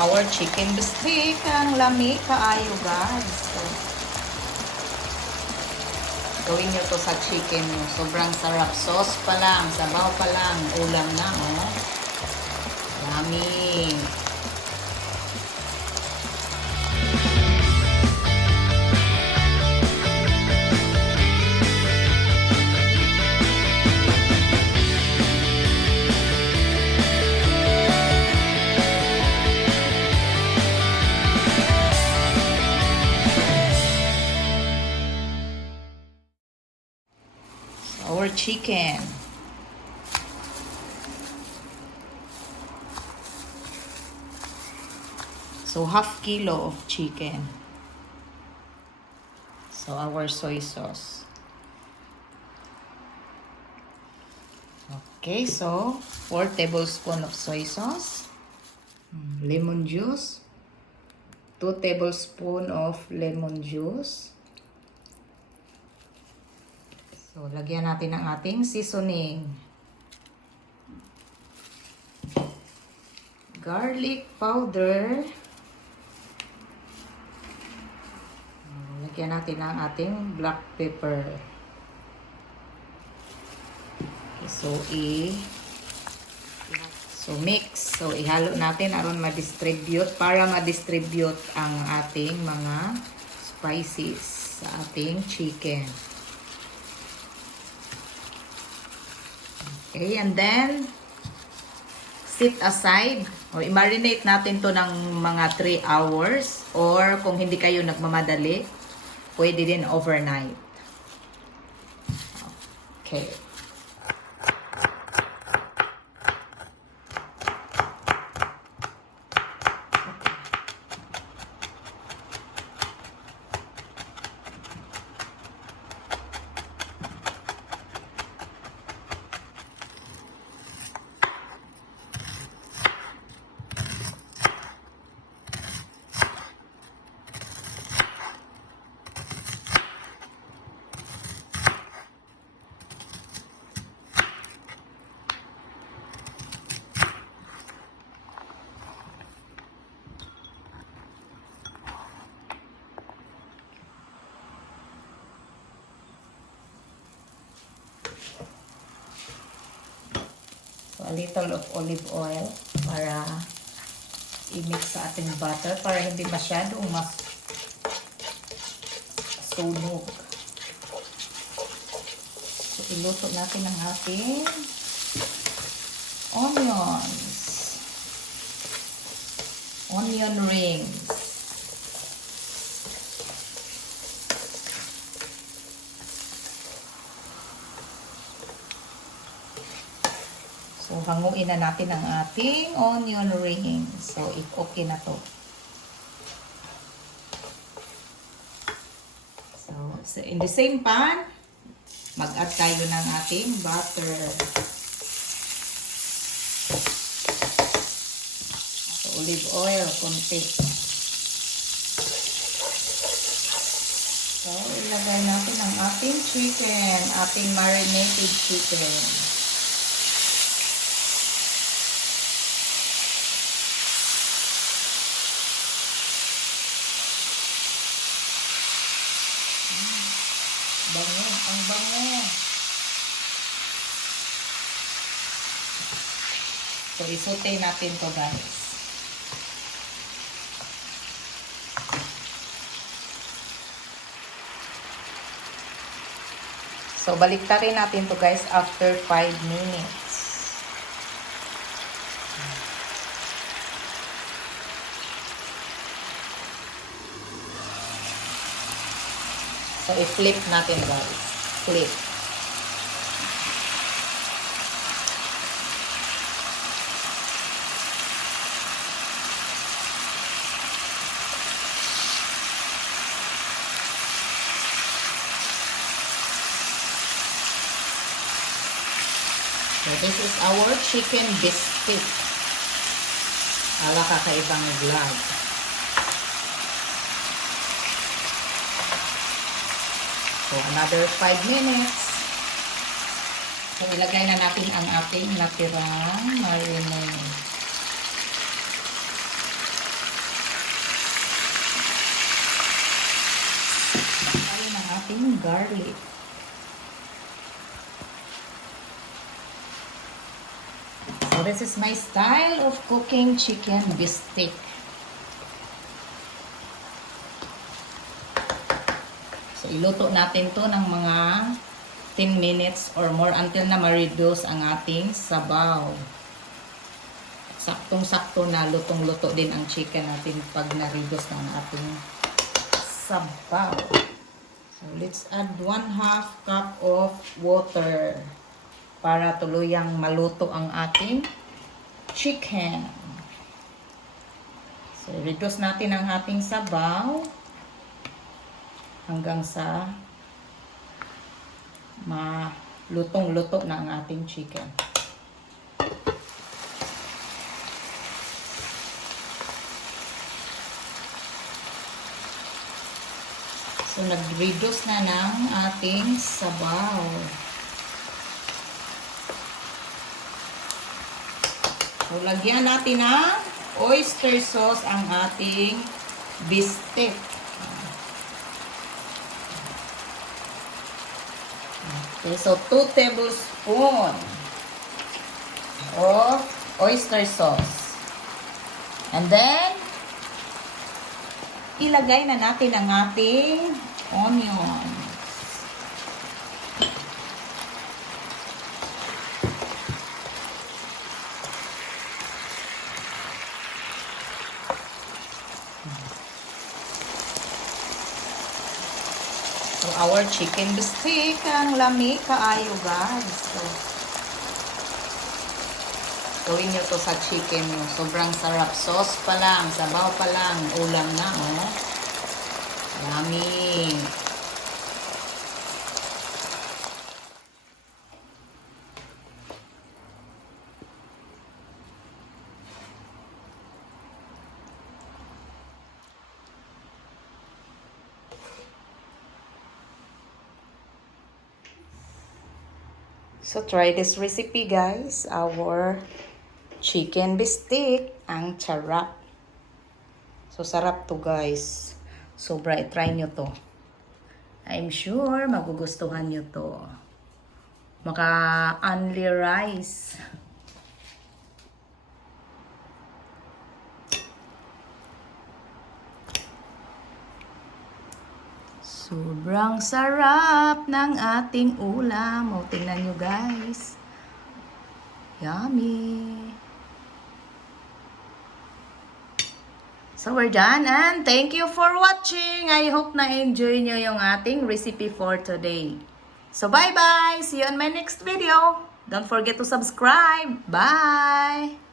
our chicken bistek. Ang lami kaayo, guys. So, gawin nyo to sa chicken nyo. Sobrang sarap. Sauce pa lang, sabaw pa lang, ulam na, oh. Yummy. Our chicken. So, half kilo of chicken. So, our soy sauce. Okay, so, 4 tablespoons of soy sauce. Lemon juice. 2 tablespoons of lemon juice. So, lagyan natin ang ating seasoning. Garlic powder. Lagyan natin ang ating black pepper. Okay, so, mix. So, ihalo natin aron ma-distribute para ma-distribute ang ating mga spices sa ating chicken. Okay, and then, sit aside. O, i-marinate natin to ng mga 3 hours. Or, kung hindi kayo nagmamadali, pwede din overnight. Okay. A little of olive oil para i-mix sa ating butter para hindi masyadong sunog. So, iluto natin ang ating onion rings. So, hanguin na natin ang ating onion rings. So, okay na to. So, in the same pan, mag-add tayo ng ating butter. So, olive oil, konti. So, ilagay natin ang ating chicken, ating marinated chicken. Bango, ang bango. So, isote natin to, guys. So, baliktarin natin to, guys, after 5 minutes. So, i-flip natin, guys. Flip. So, this is our chicken bistek. Ala Kaka'EVAng vlog. So, another 5 minutes. So, ilagay na natin ang ating natirang marinade. ating garlic. So this is my style of cooking chicken bistek. So iluto natin to ng mga 10 minutes or more until na ma-reduce ang ating sabaw. Saktong-sakto na lutong-luto din ang chicken natin pag na-reduce na ang ating sabaw. So let's add 1/2 cup of water para tuluyang maluto ang ating chicken. So reduce natin ang ating sabaw hanggang sa malutong-luto na ang ating chicken. So, nag-reduce na ng ating sabaw. So, lagyan natin ng oyster sauce ang ating bistek. Okay, so 2 tablespoons of oyster sauce. And then, ilagay na natin ang ating onions. So, our chicken bistek, ang lami kaayo, guys. So, gawin nyo to sa chicken nyo. Sobrang sarap. Sauce pa lang, sabaw pa lang, ulam na, oh. Yummy. So, try this recipe, guys. Our chicken bistek, ang sarap. So, sarap to, guys. Sobra, try nyo to. I'm sure magugustuhan nyo to. Maka-only rice. Sobrang sarap ng ating ulam. O, tingnan nyo, guys. Yummy. So, we're done. And thank you for watching. I hope na-enjoy nyo yung ating recipe for today. So, bye-bye. See you on my next video. Don't forget to subscribe. Bye!